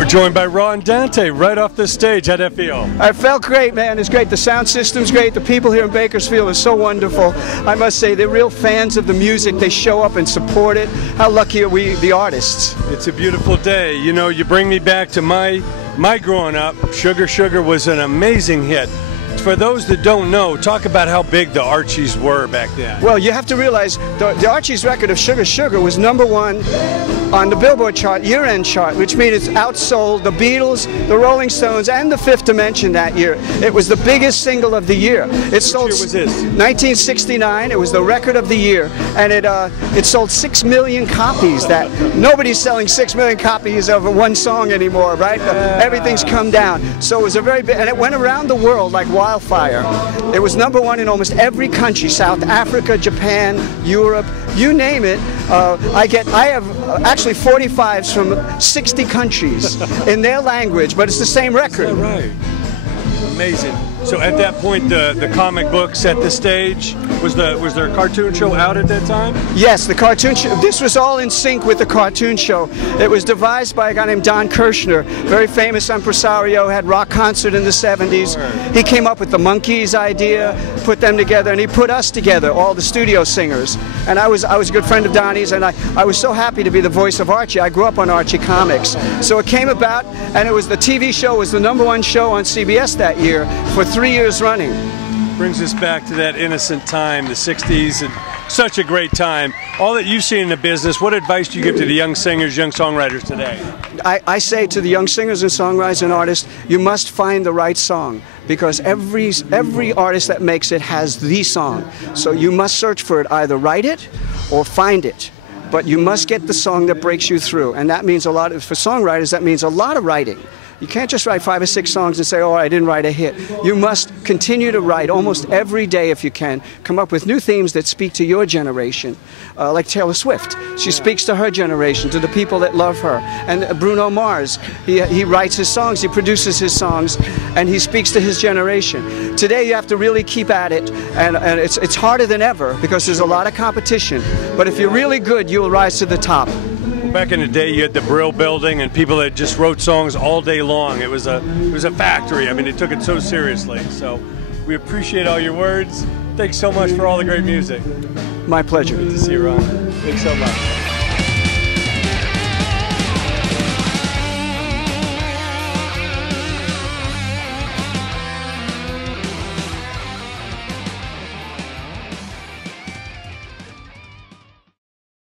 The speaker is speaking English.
We're joined by Ron Dante right off the stage. How'd that feel? It felt great, man. It's great. The sound system's great. The people here in Bakersfield are so wonderful. I must say, they're real fans of the music. They show up and support it. How lucky are we, the artists? It's a beautiful day. You know, you bring me back to my growing up. Sugar Sugar was an amazing hit. For those that don't know, talk about how big the Archies were back then. Well, you have to realize the Archies record of Sugar Sugar was #1 on the Billboard chart, year-end chart, which means it's outsold the Beatles, the Rolling Stones, and the Fifth Dimension that year. It was the biggest single of the year. It sold. Which year was this? 1969. It was the record of the year, and it sold 6 million copies. That nobody's selling 6 million copies of one song anymore, right? Everything's come down. So it was a very big, and it went around the world like wildfire. It was #1 in almost every country: South Africa, Japan, Europe, you name it. I have actually 45s from 60 countries in their language, but it's the same record. Is that right? Amazing. So at that point, the comic book set the stage. Was there a cartoon show out at that time? Yes, the cartoon show. This was all in sync with the cartoon show. It was devised by a guy named Don Kirshner, very famous impresario, had rock concert in the 70s. He came up with the Monkees idea, put them together, and he put us together, all the studio singers. And I was a good friend of Donnie's, and I was so happy to be the voice of Archie. I grew up on Archie comics. So it came about, and it was the TV show was the #1 show on CBS that year for 3 years running. Brings us back to that innocent time, the 60s, and such a great time. All that you've seen in the business, what advice do you give to the young singers, young songwriters today? I say to the young singers and songwriters and artists, you must find the right song, because every artist that makes it has the song. So you must search for it, either write it or find it. But you must get the song that breaks you through, and that means a lot for songwriters. That means a lot of writing. You can't just write 5 or 6 songs and say, oh, I didn't write a hit. You must continue to write almost every day if you can. Come up with new themes that speak to your generation. Like Taylor Swift. She speaks to her generation, to the people that love her. And Bruno Mars, he writes his songs, he produces his songs, and he speaks to his generation. Today you have to really keep at it, and it's harder than ever because there's a lot of competition. But if you're really good, you'll rise to the top. Back in the day, you had the Brill Building and people that just wrote songs all day long. It was a factory. I mean, they took it so seriously. So we appreciate all your words. Thanks so much for all the great music. My pleasure. Good to see you, Ron. Thanks so much.